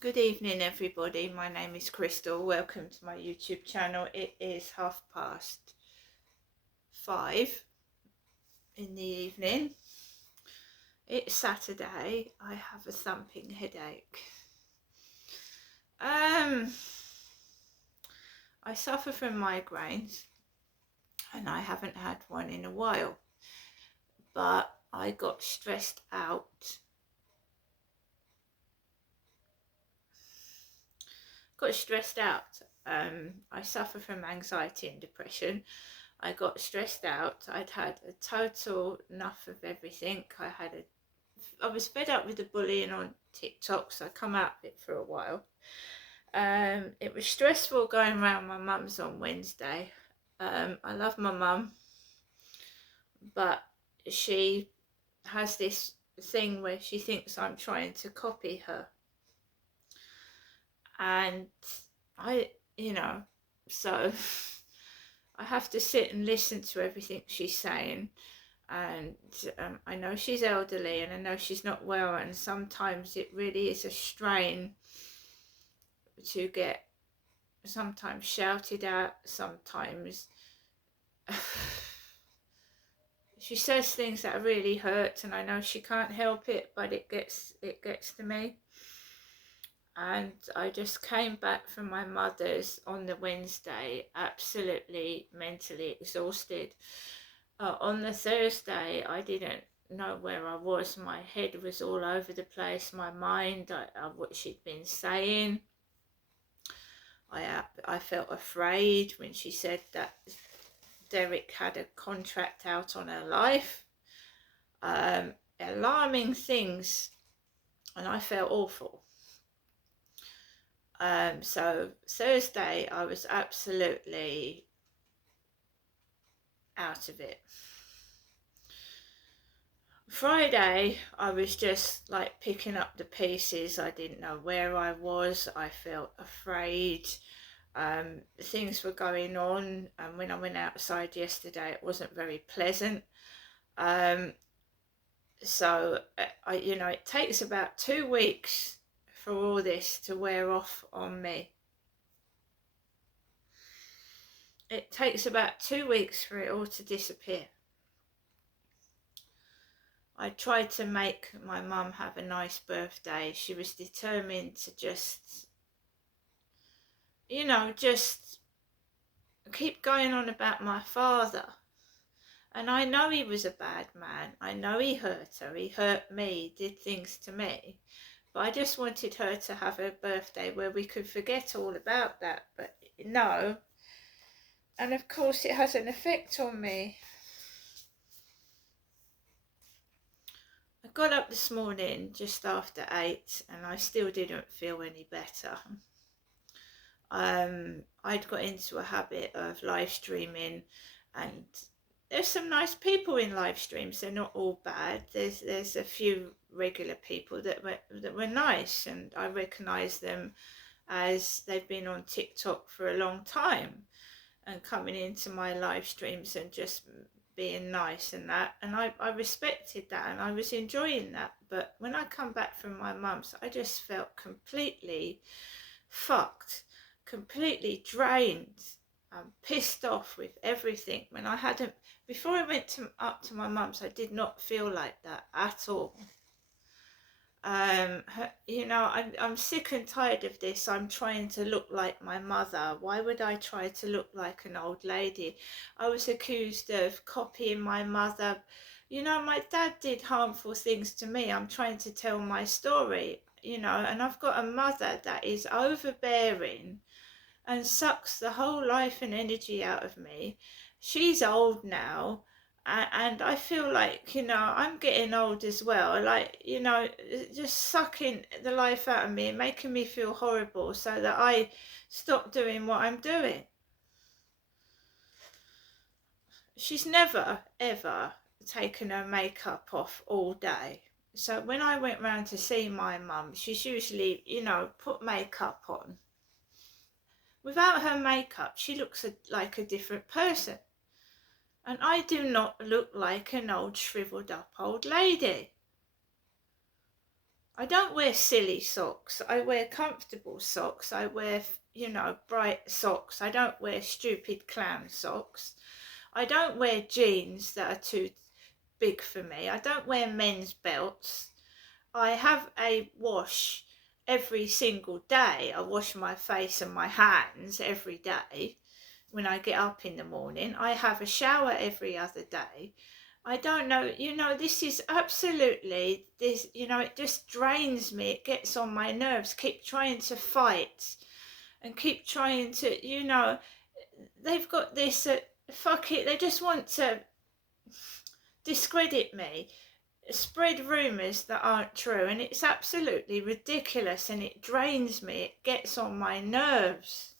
Good evening, everybody. My name is Crystal. Welcome to my YouTube channel. It is 5:30 in the evening. It's Saturday. I have a thumping headache. I suffer from migraines and I haven't had one in a while, but I got stressed out. I suffer from anxiety and depression. I got stressed out. I'd had a total enough of everything. I was fed up with the bullying on TikTok, so I come out of it for a while. It was stressful going around my mum's on Wednesday. I love my mum, but she has this thing where she thinks I'm trying to copy her. And so I have to sit and listen to everything she's saying. And I know she's elderly and I know she's not well, and sometimes it really is a strain to get sometimes shouted at, sometimes she says things that really hurt, and I know she can't help it, but it gets to me. And I just came back from my mother's on the Wednesday absolutely mentally exhausted. On the Thursday, I didn't know where I was. My head was all over the place. My mind, what she'd been saying. I felt afraid when she said that Derek had a contract out on her life. Alarming things, and I felt awful. So Thursday, I was absolutely out of it. Friday, I was just like picking up the pieces. I didn't know where I was. I felt afraid. Things were going on, and when I went outside yesterday, it wasn't very pleasant. So it takes about 2 weeks for all this to wear off on me. It takes about 2 weeks for it all to disappear. I tried to make my mum have a nice birthday. She was determined to just keep going on about my father. And I know he was a bad man. I know he hurt her. He hurt me, did things to me. But I just wanted her to have a birthday where we could forget all about that. But no. And of course it has an effect on me. I got up this morning just after 8 and I still didn't feel any better. I'd got into a habit of live streaming, and there's some nice people in live streams. They're not all bad. There's a few regular people that were nice, and I recognise them as they've been on TikTok for a long time and coming into my live streams and just being nice and that, and I respected that and I was enjoying that. But when I come back from my mum's, I just felt completely fucked, completely drained. I'm pissed off with everything when I hadn't. Before I went up to my mum's, I did not feel like that at all. I'm sick and tired of this. I'm trying to look like my mother. Why would I try to look like an old lady? I was accused of copying my mother. My dad did harmful things to me. I'm trying to tell my story, and I've got a mother that is overbearing and sucks the whole life and energy out of me. She's old now. And I feel like, I'm getting old as well, like, just sucking the life out of me and making me feel horrible so that I stop doing what I'm doing. She's never, ever taken her makeup off all day. So when I went round to see my mum, she's usually, put makeup on. Without her makeup, she looks like a different person. And I do not look like an old shriveled up old lady. I don't wear silly socks. I wear comfortable socks. I wear, bright socks. I don't wear stupid clown socks. I don't wear jeans that are too big for me. I don't wear men's belts. I have a wash every single day. I wash my face and my hands every day when I get up in the morning. I have a shower every other day. I don't know, this is absolutely, it just drains me. It gets on my nerves. Keep trying to fight and keep trying to, they've got this, fuck it, they just want to discredit me, spread rumours that aren't true, and it's absolutely ridiculous, and it drains me. It gets on my nerves.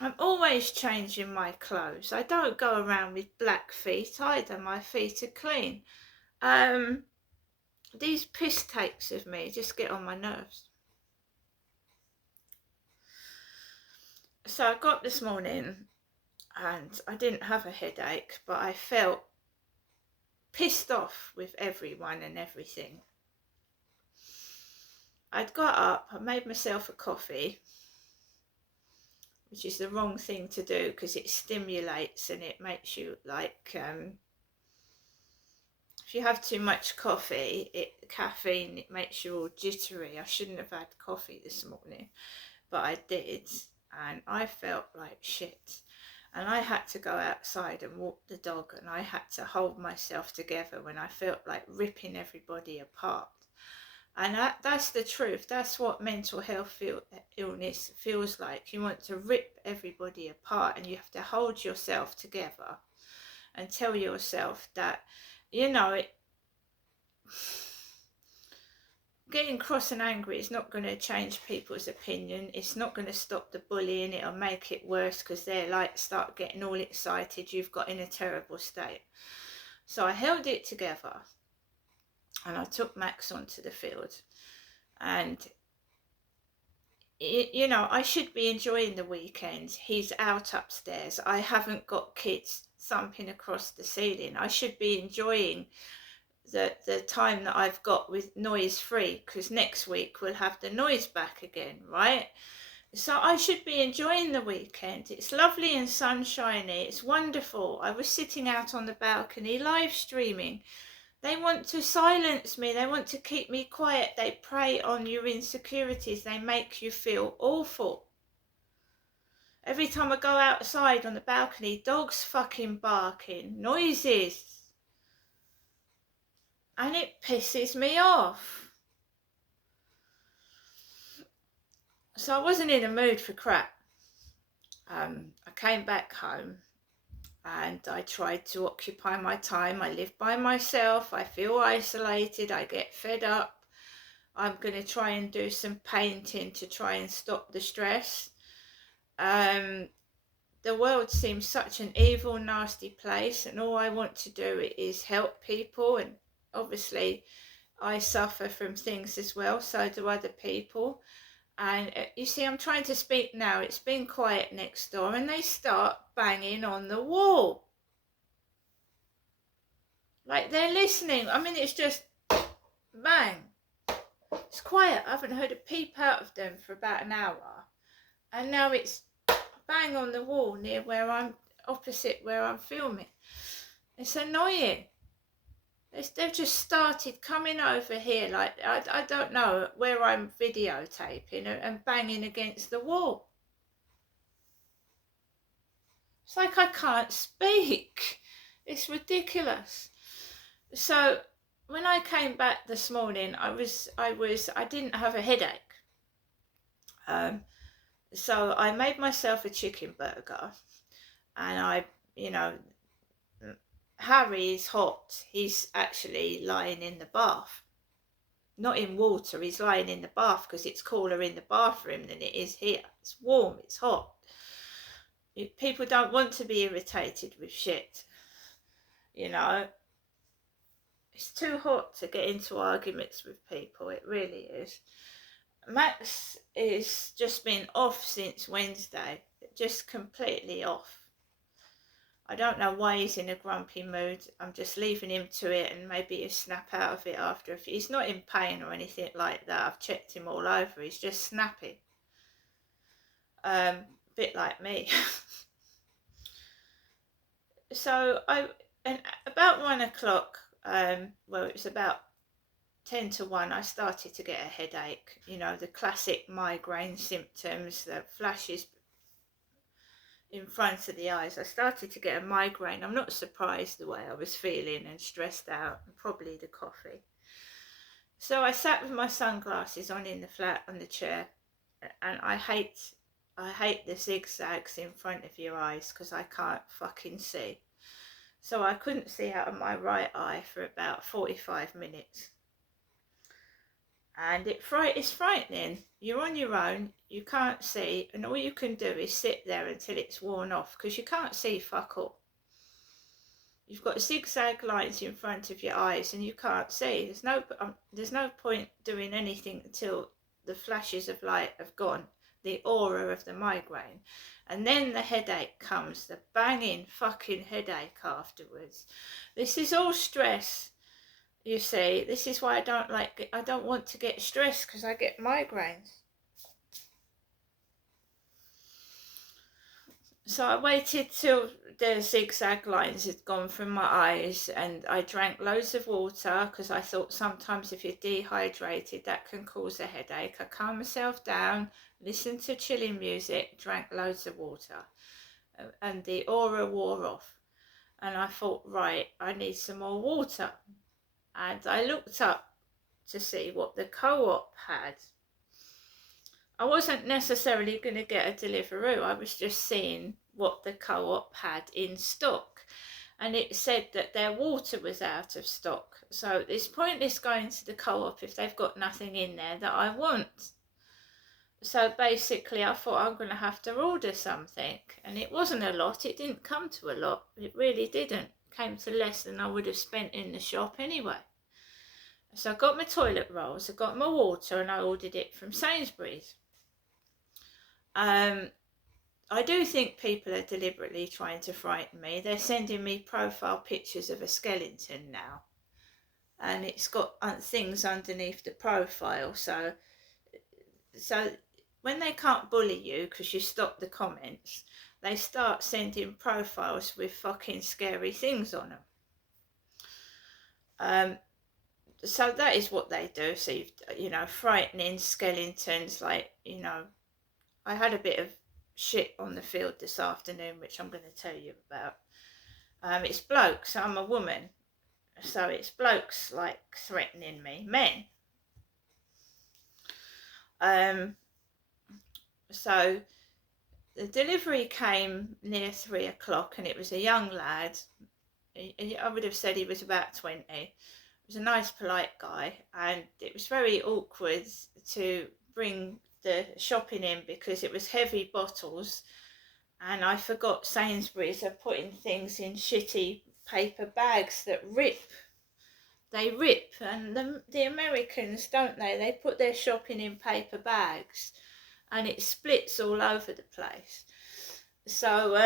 I'm always changing my clothes. I don't go around with black feet either. My feet are clean. These piss takes of me just get on my nerves. So I got up this morning and I didn't have a headache, but I felt pissed off with everyone and everything. I'd got up, I made myself a coffee, which is the wrong thing to do because it stimulates and it makes you if you have too much caffeine, it makes you all jittery. I shouldn't have had coffee this morning, but I did, and I felt like shit. And I had to go outside and walk the dog, and I had to hold myself together when I felt like ripping everybody apart. And that's the truth. That's what mental health illness feels like. You want to rip everybody apart, and you have to hold yourself together and tell yourself that, getting cross and angry is not going to change people's opinion. It's not going to stop the bullying. It'll make it worse because they're start getting all excited. You've got in a terrible state. So I held it together and I took Max onto the field. And, I should be enjoying the weekend. He's out upstairs. I haven't got kids thumping across the ceiling. I should be enjoying the time that I've got with noise free, because next week we'll have the noise back again, right? So I should be enjoying the weekend. It's lovely and sunshiny. It's wonderful. I was sitting out on the balcony live streaming. They want to silence me. They want to keep me quiet. They prey on your insecurities. They make you feel awful. Every time I go outside on the balcony, dogs fucking barking, noises. And it pisses me off. So I wasn't in a mood for crap. I came back home and I tried to occupy my time. I live by myself. I feel isolated. I get fed up. I'm going to try and do some painting to try and stop the stress. The world seems such an evil, nasty place, and all I want to do is help people. And obviously I suffer from things as well, so do other people. And you see, I'm trying to speak now. It's been quiet next door and they start banging on the wall. Like they're listening. I mean, it's just bang. It's quiet. I haven't heard a peep out of them for about an hour. And now it's bang on the wall near opposite where I'm filming. It's annoying. They've just started coming over here, like, I don't know, where I'm videotaping and banging against the wall. It's like I can't speak. It's ridiculous. So when I came back this morning, I didn't have a headache. So I made myself a chicken burger, and Harry is hot. He's actually lying in the bath. Not in water, he's lying in the bath because it's cooler in the bathroom than it is here. It's warm, it's hot. People don't want to be irritated with shit. It's too hot to get into arguments with people. It really is. Max is just been off since Wednesday. Just completely off. I don't know why he's in a grumpy mood. I'm just leaving him to it, and maybe he'll snap out of it after. If he's not in pain or anything like that, I've checked him all over. He's just snappy. A bit like me. So and about 1 o'clock, well, it was about 10 to 1, I started to get a headache. You know, the classic migraine symptoms, the flashes in front of the eyes. I started to get a migraine. I'm not surprised the way I was feeling and stressed out, and probably the coffee. So I sat with my sunglasses on in the flat on the chair, and I hate the zigzags in front of your eyes because I can't fucking see. So I couldn't see out of my right eye for about 45 minutes. And it's frightening. You're on your own, you can't see, and all you can do is sit there until it's worn off, because you can't see fuck all. You've got zigzag lines in front of your eyes and you can't see. There's no point doing anything until the flashes of light have gone, the aura of the migraine. And then the headache comes, the banging fucking headache afterwards. This is all stress. You see, this is why I don't want to get stressed, because I get migraines. So I waited till the zigzag lines had gone from my eyes, and I drank loads of water, because I thought sometimes if you're dehydrated that can cause a headache. I calmed myself down, listened to chilling music, drank loads of water, and the aura wore off. And I thought, right, I need some more water. And I looked up to see what the Co-op had. I wasn't necessarily going to get a Deliveroo. I was just seeing what the Co-op had in stock. And it said that their water was out of stock. So it's pointless going to the Co-op if they've got nothing in there that I want. So basically I thought I'm going to have to order something. And it wasn't a lot. It didn't come to a lot. It really didn't. It came to less than I would have spent in the shop anyway. So I got my toilet rolls, I got my water, and I ordered it from Sainsbury's. I do think people are deliberately trying to frighten me. They're sending me profile pictures of a skeleton now, and it's got things underneath the profile. So when they can't bully you because you stop the comments, they start sending profiles with fucking scary things on them. So that is what they do. So, frightening skeletons, I had a bit of shit on the field this afternoon, which I'm going to tell you about. It's blokes, I'm a woman, so it's blokes, threatening me, men. So the delivery came near 3 o'clock, and it was a young lad. I would have said he was about 20. Was a nice, polite guy, and it was very awkward to bring the shopping in because it was heavy bottles, and I forgot Sainsbury's are putting things in shitty paper bags that rip. They rip, and the Americans, don't they? They put their shopping in paper bags, and it splits all over the place. So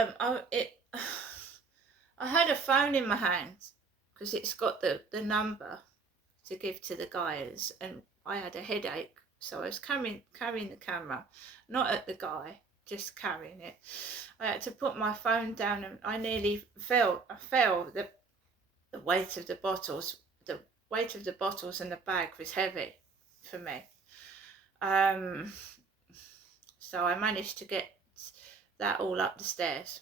I had a phone in my hand, because it's got the number to give to the guys, and I had a headache, so I was carrying the camera, not at the guy, just carrying it. I had to put my phone down, and I nearly fell. I fell. The weight of the bottles and the bag was heavy for me. So I managed to get that all up the stairs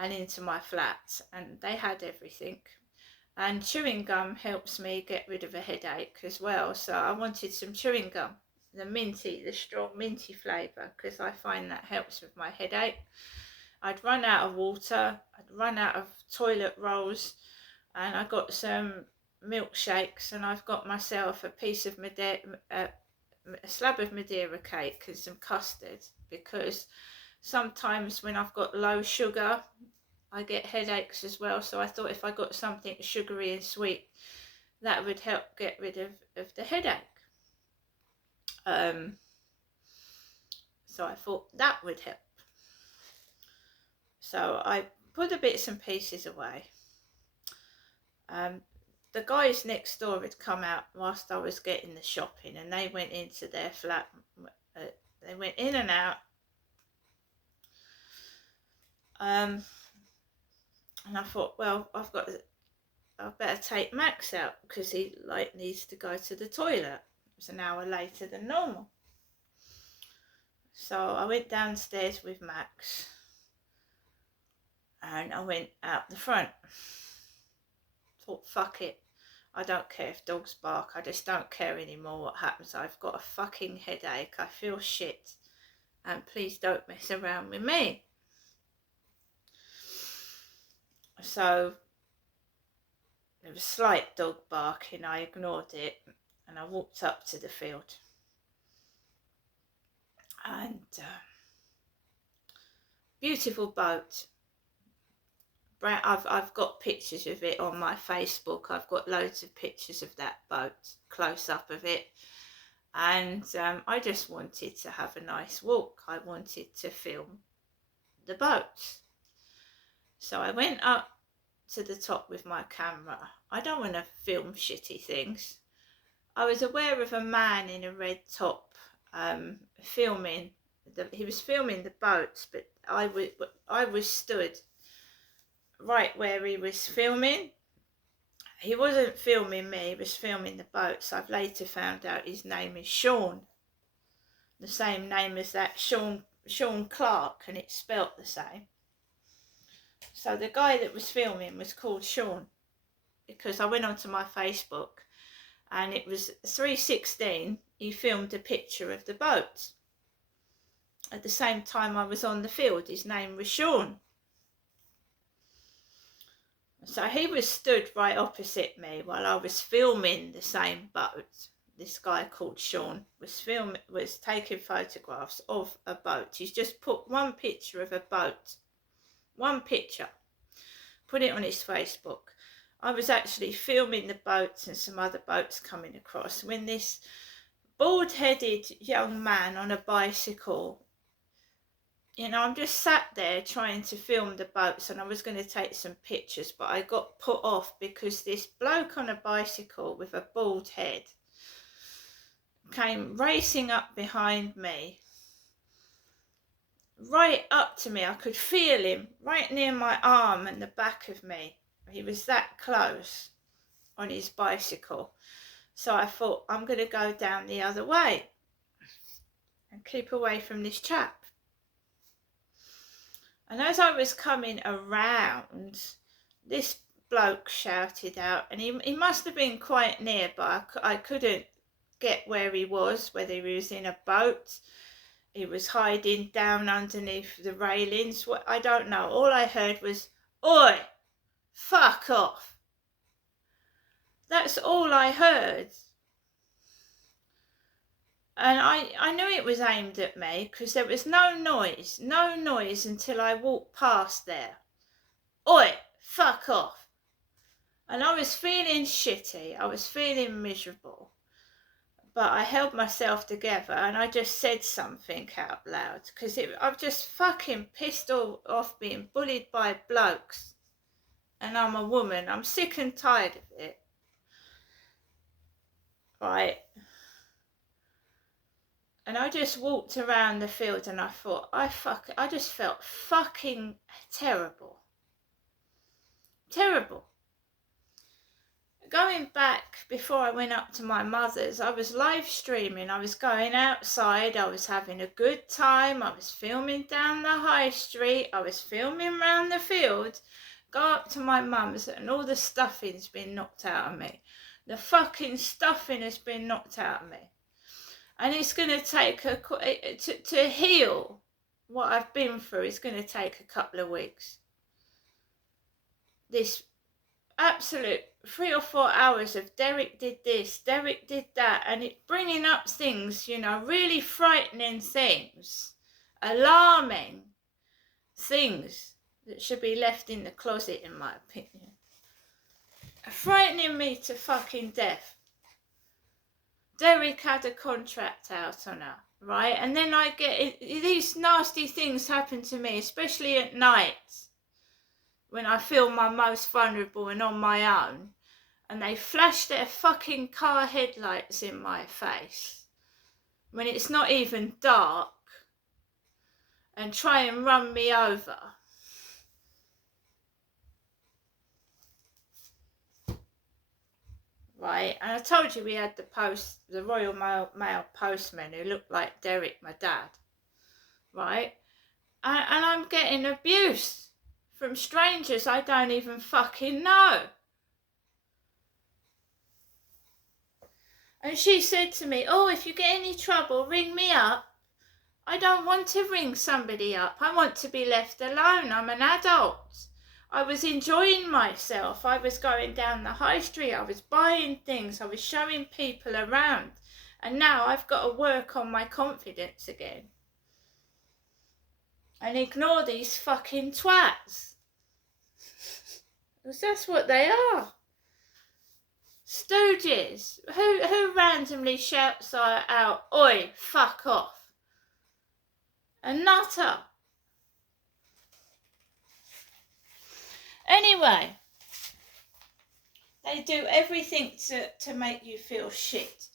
and into my flat, and they had everything. And chewing gum helps me get rid of a headache as well, so I wanted some chewing gum, the strong minty flavour, because I find that helps with my headache. I'd run out of water, I'd run out of toilet rolls, and I got some milkshakes, and I've got myself a piece of a slab of Madeira cake and some custard, because sometimes when I've got low sugar I get headaches as well. So I thought if I got something sugary and sweet, that would help get rid of the headache. So I thought that would help. So I put the bits and pieces away. The guys next door had come out whilst I was getting the shopping, and they went into their flat. They went in and out. And I thought, well, I better take Max out because he needs to go to the toilet. It was an hour later than normal. So I went downstairs with Max and I went out the front. Thought, fuck it. I don't care if dogs bark. I just don't care anymore what happens. I've got a fucking headache. I feel shit. And please don't mess around with me. So there was slight dog barking. I ignored it and I walked up to the field. And beautiful boat. I've got pictures of it on my Facebook. I've got loads of pictures of that boat, close up of it. And I just wanted to have a nice walk. I wanted to film the boat. So I went up to the top with my camera. I don't want to film shitty things. I was aware of a man in a red top filming. He was filming the boats, but I was stood right where he was filming. He wasn't filming me, he was filming the boats. I've later found out his name is Sean. The same name as that Sean Clark, and it's spelt the same. So the guy that was filming was called Sean, because I went onto my Facebook and it was 3:16. He filmed a picture of the boat. At the same time I was on the field, his name was Sean. So he was stood right opposite me while I was filming the same boat. This guy called Sean was taking photographs of a boat. He's just put one picture of a boat. One picture. Put it on his Facebook. I was actually filming the boats and some other boats coming across when this bald-headed young man on a bicycle, I'm just sat there trying to film the boats, and I was going to take some pictures, but I got put off because this bloke on a bicycle with a bald head came racing up behind me, right up to me. I could feel him right near my arm and the back of me. He was that close on his bicycle. So I thought, I'm going to go down the other way and keep away from this chap. And as I was coming around, this bloke shouted out, and he must have been quite near, but I couldn't get where he was, whether he was in a boat, he was hiding down underneath the railings, I don't know. All I heard was, "Oi, fuck off." That's all I heard. And I knew it was aimed at me because there was no noise until I walked past there. "Oi, fuck off." And I was feeling shitty. I was feeling miserable. But I held myself together and I just said something out loud because I'm just fucking pissed off being bullied by blokes. And I'm a woman. I'm sick and tired of it. Right. And I just walked around the field and I thought, I just felt fucking terrible. Terrible. Going back before I went up to my mother's, I was live streaming. I was going outside. I was having a good time. I was filming down the high street. I was filming round the field. Go up to my mum's and all the stuffing's been knocked out of me. The fucking stuffing has been knocked out of me. And it's going to take to heal what I've been through. It's going to take a couple of weeks. This absolute 3 or 4 hours of Derek did this, Derek did that, and it bringing up things, really frightening things, alarming things that should be left in the closet, in my opinion. Frightening me to fucking death. Derek had a contract out on her, right? And then I get these nasty things happen to me, especially at night. when I feel my most vulnerable and on my own, and they flash their fucking car headlights in my face when it's not even dark and try and run me over. Right, and I told you we had the Royal Mail postman who looked like Derek, my dad. Right, and I'm getting abuse from strangers I don't even fucking know. And she said to me, oh, if you get any trouble, ring me up. I don't want to ring somebody up. I want to be left alone. I'm an adult. I was enjoying myself. I was going down the high street. I was buying things. I was showing people around. And now I've got to work on my confidence again. And ignore these fucking twats. Because that's what they are. Stooges. Who randomly shouts out, oi, fuck off? A nutter. Anyway, they do everything to make you feel shit.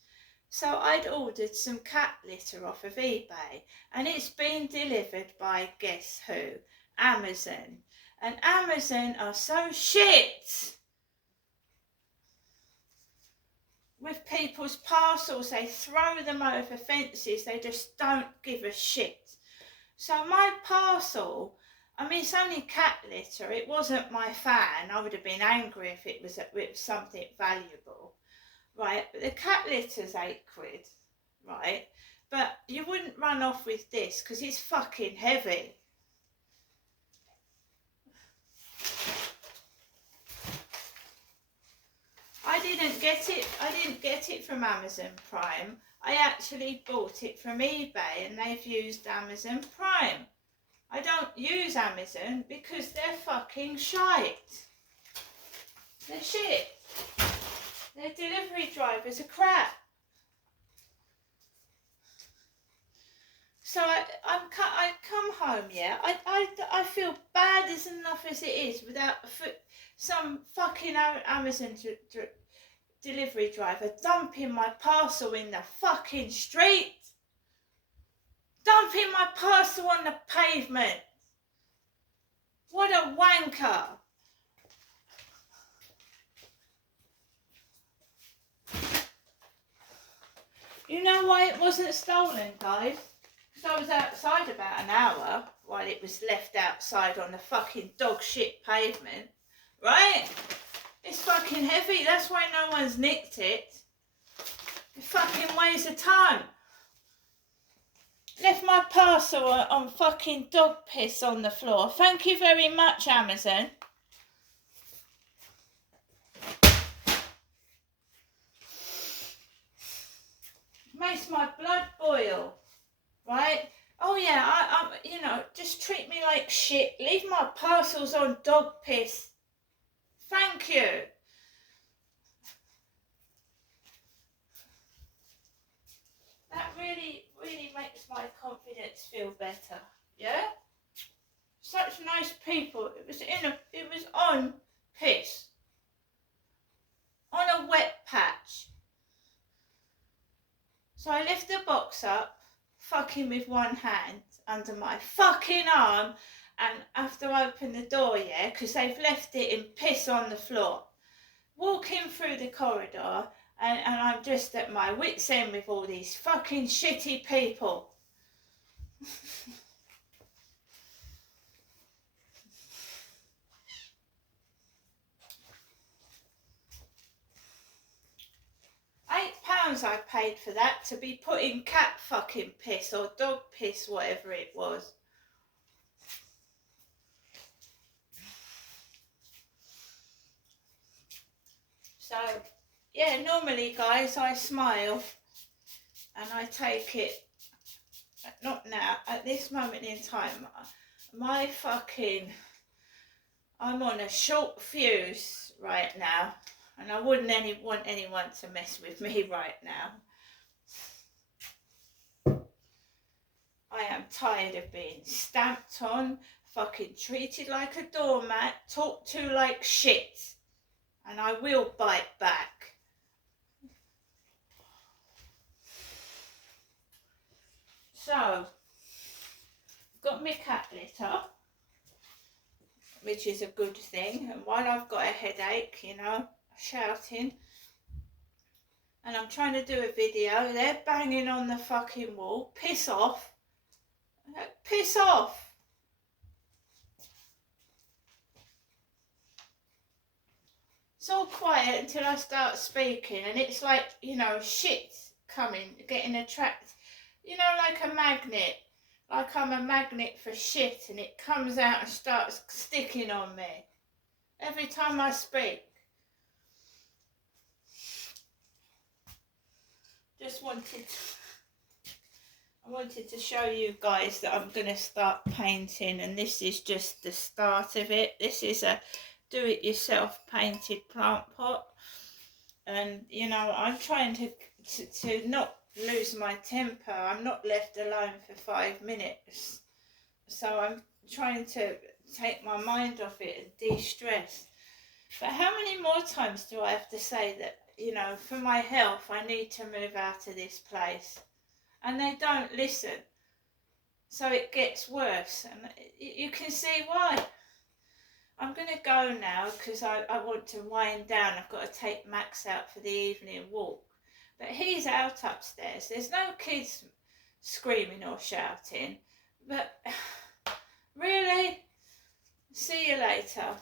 So I'd ordered some cat litter off of eBay, and it's been delivered by, guess who? Amazon. And Amazon are so shit with people's parcels. They throw them over fences. They just don't give a shit. So my parcel, I mean, it's only cat litter. It wasn't my fan. I would have been angry if it was something valuable, right? But the cat litter's £8, right? But you wouldn't run off with this because it's fucking heavy. I didn't get it from Amazon Prime. I actually bought it from eBay, and they've used Amazon Prime. I don't use Amazon because they're fucking shite. They're shit. Their delivery drivers are crap. So I come home, yeah. I feel bad as enough as it is without some fucking Amazon delivery driver dumping my parcel in the fucking street. Dumping my parcel on the pavement. What a wanker. You know why it wasn't stolen, guys? Because I was outside about an hour while it was left outside on the fucking dog shit pavement. Right? It's fucking heavy. That's why no one's nicked it. It fucking weighs a ton. Left my parcel on fucking dog piss on the floor. Thank you very much, Amazon. Makes my blood boil, right? Oh yeah, I you know, just treat me like shit. Leave my parcels on dog piss. Thank you. That really makes my confidence feel better. Yeah? Such nice people. It was on piss. On a wet patch. So I lift the box up, fucking with one hand under my fucking arm, and have to open the door, yeah, because they've left it in piss on the floor. Walking through the corridor, and I'm just at my wit's end with all these fucking shitty people. £8 I paid for that to be put in cat fucking piss or dog piss, whatever it was. So, yeah, normally, guys, I smile and I take it, not now, at this moment in time, I'm on a short fuse right now, and I wouldn't want anyone to mess with me right now. I am tired of being stamped on, fucking treated like a doormat, talked to like shit, and I will bite back. So, got my cat litter, which is a good thing, and while I've got a headache, you know, shouting, and I'm trying to do a video, they're banging on the fucking wall. Piss off. Piss off. It's all quiet until I start speaking, and it's like, you know, shit coming, getting attracted. You know, like a magnet. Like I'm a magnet for shit, and it comes out and starts sticking on me every time I speak. I wanted to show you guys that I'm going to start painting, and this is just the start of it. This is a do-it-yourself painted plant pot, and you know, I'm trying to not lose my temper. I'm not left alone for 5 minutes, so I'm trying to take my mind off it and de-stress. But how many more times do I have to say that, you know, for my health I need to move out of this place? And they don't listen, so it gets worse, and you can see why. I'm going to go now because I want to wind down. I've got to take Max out for the evening walk, but he's out upstairs. There's no kids screaming or shouting, but really, see you later.